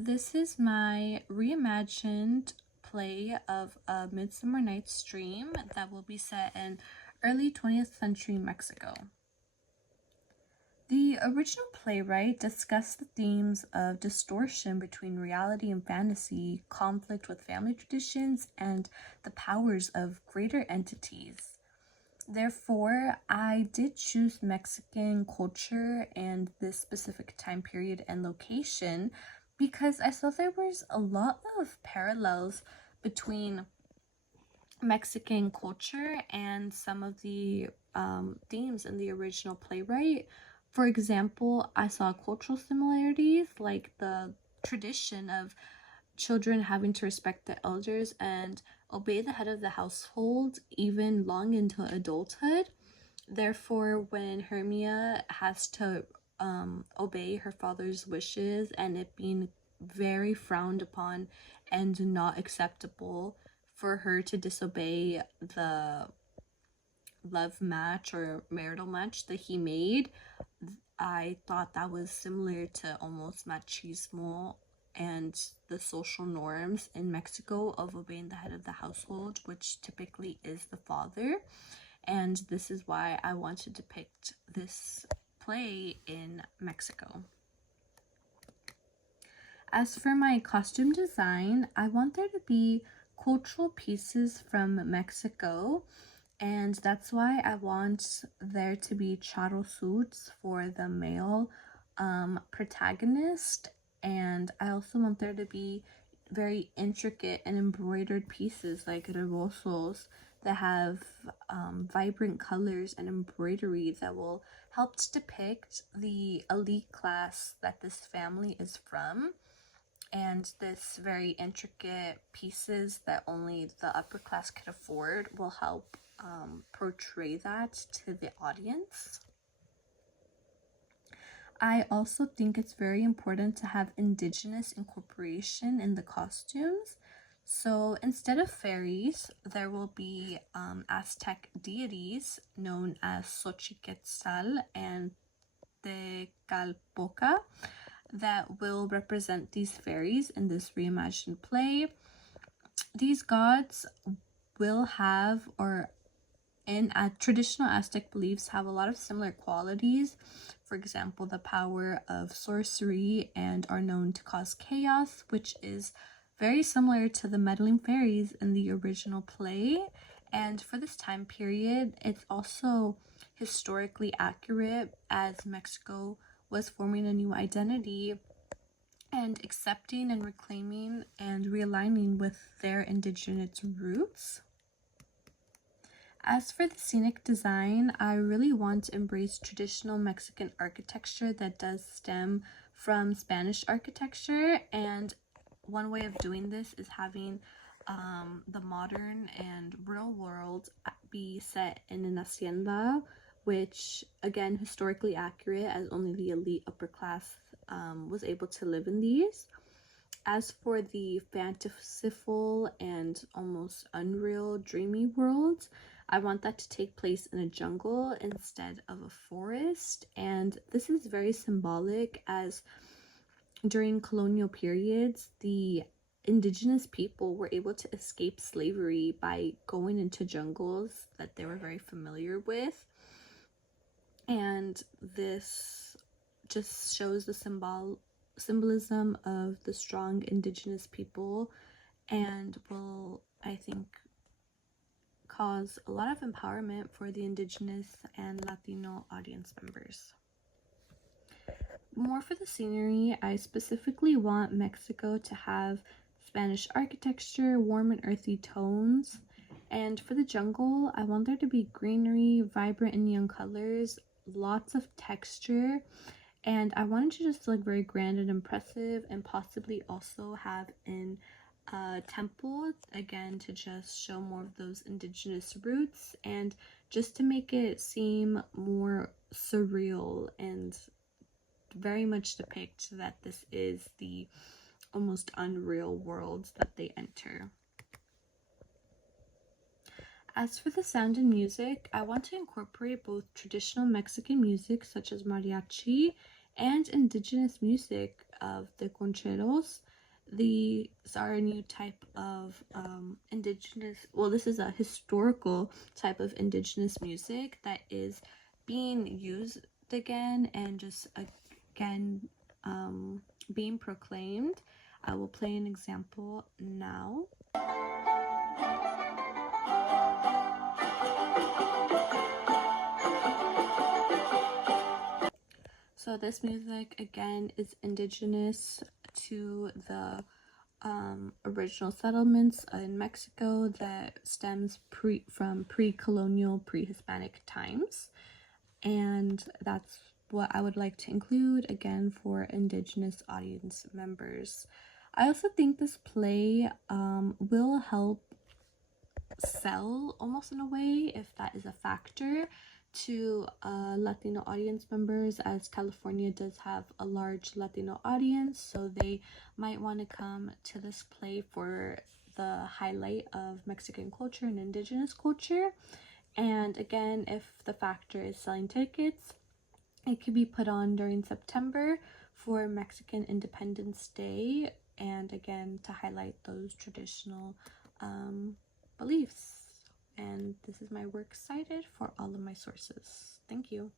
This is my reimagined play of A Midsummer Night's Dream that will be set in early 20th century Mexico. The original playwright discussed the themes of distortion between reality and fantasy, conflict with family traditions, and the powers of greater entities. Therefore, I did choose Mexican culture and this specific time period and location because I saw there was a lot of parallels between Mexican culture and some of the themes in the original playwright. For example, I saw cultural similarities like the tradition of children having to respect the elders and obey the head of the household even long into adulthood. Therefore, when Hermia has to obey her father's wishes and it being very frowned upon and not acceptable for her to disobey the love match or marital match that he made, I thought that was similar to almost machismo and the social norms in Mexico of obeying the head of the household, which typically is the father. And this is why I want to depict this play in Mexico. As for my costume design, I want there to be cultural pieces from Mexico, and that's why I want there to be charro suits for the male protagonist, and I also want there to be very intricate and embroidered pieces like rebosos that have vibrant colors and embroidery that will help to depict the elite class that this family is from, and this very intricate pieces that only the upper class could afford will help portray that to the audience. I also think it's very important to have indigenous incorporation in the costumes. So instead of fairies, there will be Aztec deities known as Xochiquetzal and Tecalpoca that will represent these fairies in this reimagined play. These gods will have, or in traditional Aztec beliefs, have a lot of similar qualities. For example, the power of sorcery and are known to cause chaos, which is very similar to the meddling fairies in the original play. And for this time period, it's also historically accurate as Mexico was forming a new identity and accepting and reclaiming and realigning with their indigenous roots. As for the scenic design, I really want to embrace traditional Mexican architecture that does stem from Spanish architecture, and one way of doing this is having the modern and real world be set in an hacienda, which again historically accurate as only the elite upper class was able to live in these. As for the fanciful and almost unreal dreamy worlds, I want that to take place in a jungle instead of a forest, and this is very symbolic as during colonial periods the indigenous people were able to escape slavery by going into jungles that they were very familiar with, and this just shows the symbolism of the strong indigenous people and will, I think, cause a lot of empowerment for the indigenous and Latino audience members. More for the scenery, I specifically want Mexico to have Spanish architecture, warm and earthy tones. And for the jungle, I want there to be greenery, vibrant and neon colors, lots of texture, and I wanted to just look very grand and impressive, and possibly also have an temple, again to just show more of those indigenous roots and just to make it seem more surreal and very much depict that this is the almost unreal world that they enter. As for the sound and music, I want to incorporate both traditional Mexican music such as mariachi and indigenous music of the concheros. These are a new type of indigenous, well, this is a historical type of indigenous music that is being used again and just again being proclaimed. I will play an example now. So this music again is indigenous to the original settlements in Mexico that stems from pre-colonial, pre-Hispanic times, and that's what I would like to include again for indigenous audience members. I also think this play will help sell, almost in a way, if that is a factor, to Latino audience members, as California does have a large Latino audience, so they might want to come to this play for the highlight of Mexican culture and indigenous culture. And again, if the factor is selling tickets, it could be put on during September for Mexican Independence Day, and again to highlight those traditional beliefs. And this is my works cited for all of my sources. Thank you.